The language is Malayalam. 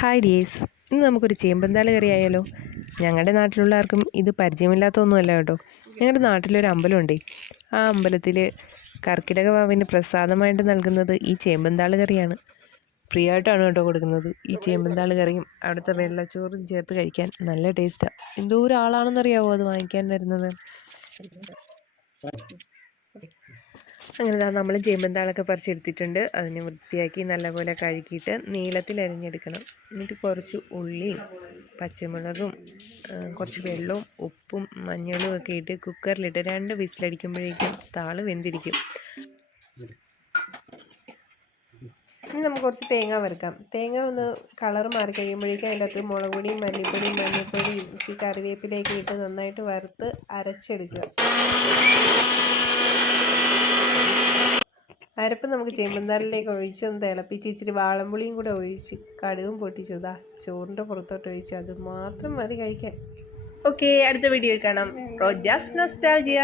ഹായ് ഡിയേഴ്സ്, ഇന്ന് നമുക്കൊരു ചേമ്പന്താള് കറി ആയാലോ. ഞങ്ങളുടെ നാട്ടിലുള്ള ആർക്കും ഇത് പരിചയമില്ലാത്തൊന്നുമല്ല കേട്ടോ. ഞങ്ങളുടെ നാട്ടിലൊരു അമ്പലമുണ്ടേ. ആ അമ്പലത്തിൽ കർക്കിടക വാവിന് പ്രസാദമായിട്ട് നൽകുന്നത് ഈ ചേമ്പന്താള് കറിയാണ്. ഫ്രീ ആയിട്ടാണ് കേട്ടോ കൊടുക്കുന്നത്. ഈ ചേമ്പന്താള് കറിയും അവിടുത്തെ വെള്ളച്ചോറും ചേർത്ത് കഴിക്കാൻ നല്ല ടേസ്റ്റാണ്. എന്തോ ഒരാളാണെന്നറിയാവോ അത് വാങ്ങിക്കാൻ വരുന്നത്. അങ്ങനെ നമ്മൾ ചേമ്പന്താളൊക്കെ പറിച്ചെടുത്തിട്ടുണ്ട്. അതിനെ വൃത്തിയാക്കി നല്ലപോലെ കഴുകിയിട്ട് നീളത്തിൽ അരിഞ്ഞെടുക്കണം. എന്നിട്ട് കുറച്ച് ഉള്ളിയും പച്ചമുളകും കുറച്ച് വെള്ളവും ഉപ്പും മഞ്ഞളും ഒക്കെ ഇട്ട് കുക്കറിലിട്ട് 2 വിസിലടിക്കുമ്പോഴേക്കും താള് വെന്തിരിക്കും. ഇനി നമുക്ക് കുറച്ച് തേങ്ങ വറുക്കാം. തേങ്ങ ഒന്ന് കളർ മാറി കഴിയുമ്പോഴേക്കും അതിൻ്റെ അകത്ത് മുളക് പൊടിയും മല്ലിപ്പൊടിയും മഞ്ഞൾപ്പൊടിയും ഈ കറിവേപ്പിലേക്ക് ഇട്ട് നന്നായിട്ട് വറുത്ത് അരച്ചെടുക്കുക. അരപ്പ് നമുക്ക് ചേമ്പന്താളിലേക്ക് ഒഴിച്ച് ഒന്ന് തിളപ്പിച്ച് ഇച്ചിരി വാളംപുളിയും കൂടെ ഒഴിച്ച് കടുകും പൊട്ടിച്ചതാ ചോറിൻ്റെ പുറത്തോട്ട് ഒഴിച്ച് അത് മാത്രം മതി കഴിക്കാൻ. ഓക്കെ, അടുത്ത വീഡിയോയിൽ കാണാം. Rojas nostalgia.